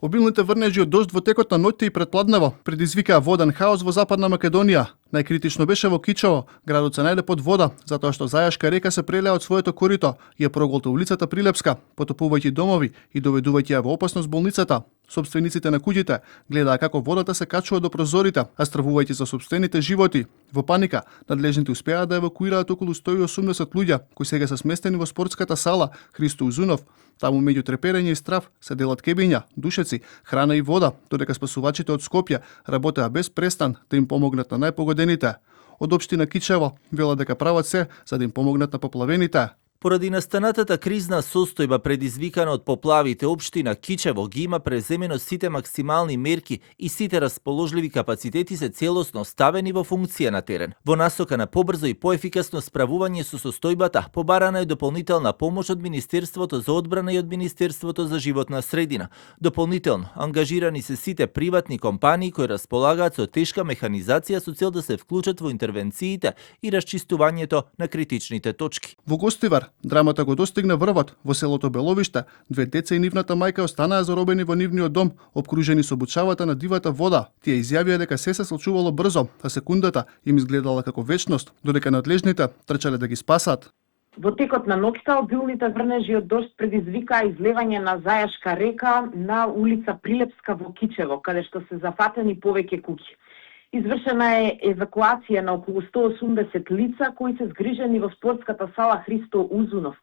Обилните врнежи од дожд во текот на ноќта и предпладнево предизвикаа воден хаос во Западна Македонија. Најкритично беше во Кичево, градот се најде под вода, затоа што Зајашка река се прелеа од своето корито и ја проголта улицата Прилепска, потопувајќи домови и доведувајќи ја во опасност болницата. Собствениците на куќите гледаа како водата се качува до прозорите, а стравувајќи за собствените животи. Во паника, надлежните успеа да евакуираат околу 180 луѓе, кои сега се сместени во спортската сала Христо Узунов. Таму меѓу треперење и страв се делат кебиња, душеци, храна и вода, додека спасувачите од Скопје работеа без престан да им помогнат на најпогодените. Од општина Кичево велат дека прават се за да им помогнат на поплавените. Поради настанатата кризна состојба предизвикана од поплавите, општина Кичево ги има преземено сите максимални мерки и сите расположливи капацитети се целосно ставени во функција на терен. Во насока на побрзо и поефикасно справување со состојбата, побарана е дополнителна помош од Министерството за одбрана и од Министерството за животна средина. Дополнително ангажирани се сите приватни компании кои располагаат со тешка механизација со цел да се вклучат во интервенциите и расчистувањето на критичните точки. Во Гостивар драмата го достигна врвот. Во селото Беловиште, две деца и нивната мајка останаа заробени во нивниот дом, обкружени со бучавата на дивата вода. Тие изјавија дека се случувало брзо, а секундата им изгледала како вечност, додека надлежните трчале да ги спасат. Во текот на ноќта обилните врнежи од дожд предизвикаа излевање на Зајашка река на улица Прилепска во Кичево, каде што се зафатени повеќе куќи. Извршена е евакуација на околу 180 лица кои се згрижени во спортската сала Христо Узунов.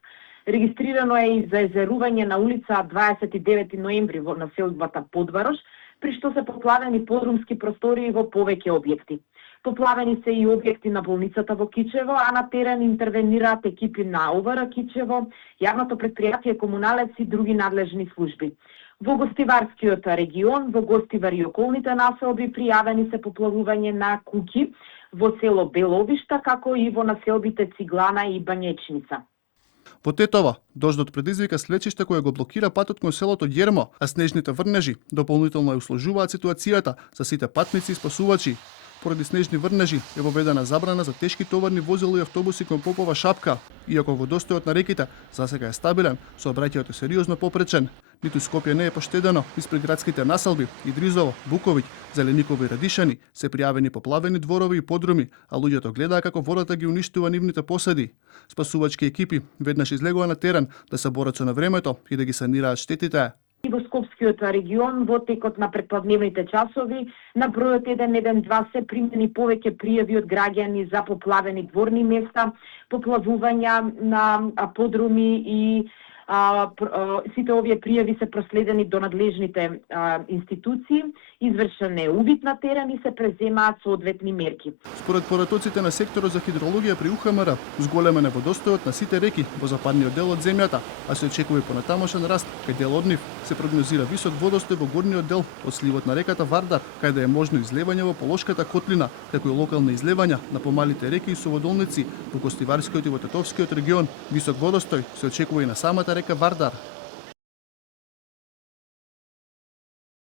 Регистрирано е и заезерување на улица 29 ноември во населбата Подварош, при што се поплавени подрумски простории во повеќе објекти. Поплавени се и објекти на болницата во Кичево, а на терен интервенираат екипи на ОВР Кичево, јавното претпријатие Комуналец и други надлежни служби. Во Гостиварскиот регион, во Гостивар и околните населби пријавени се поплавување на куќи во село Беловишта, како и во населбите Циглана и Бањечница. Во Тетово, дождот предизвика слечиште кое го блокира патот кон селото Ѓермо, а снежните врнежи дополнително ја усложуваат ситуацијата за сите патници и спасувачи. Поради снежни врнежи е воведена забрана за тешки товарни возила и автобуси кон Попова шапка. Иако водостојот на реките засега е стабилен, сообраќајот е сериозно попречен. Ниту Скопје не е поштедено, испред градските населби Идризово, Буковиќ, Зелениково и Радишани се пријавени поплавени дворови и подруми, а луѓето гледаа како водата ги уништува нивните поседи. Спасувачки екипи веднаш излегува на терен да се борат со навремето и да ги санираат штетите. И во Скопскиот регион во текот на предпладневните часови на бројот 112 се примени повеќе пријави од граѓани за поплавени дворни места, поплавувања на подруми и сите овие пријави се проследени до надлежните институции, извршен е увид на терен и се преземаат соодветни мерки. Според поратоците на секторот за хидрологија при УХМР, зголемен е водостојот на сите реки во западниот дел од земјата, а се очекува и понатамошен раст, кај дел од нив се прогнозира висок водостој во горниот дел од сливот на реката Вардар, каде е можно излевање во Полошката котлина, како и локални излевања на помалите реки и соводолници во Гостиварскиот и во Тетовскиот регион. Висок водостој се очекува и на самата река Вардар.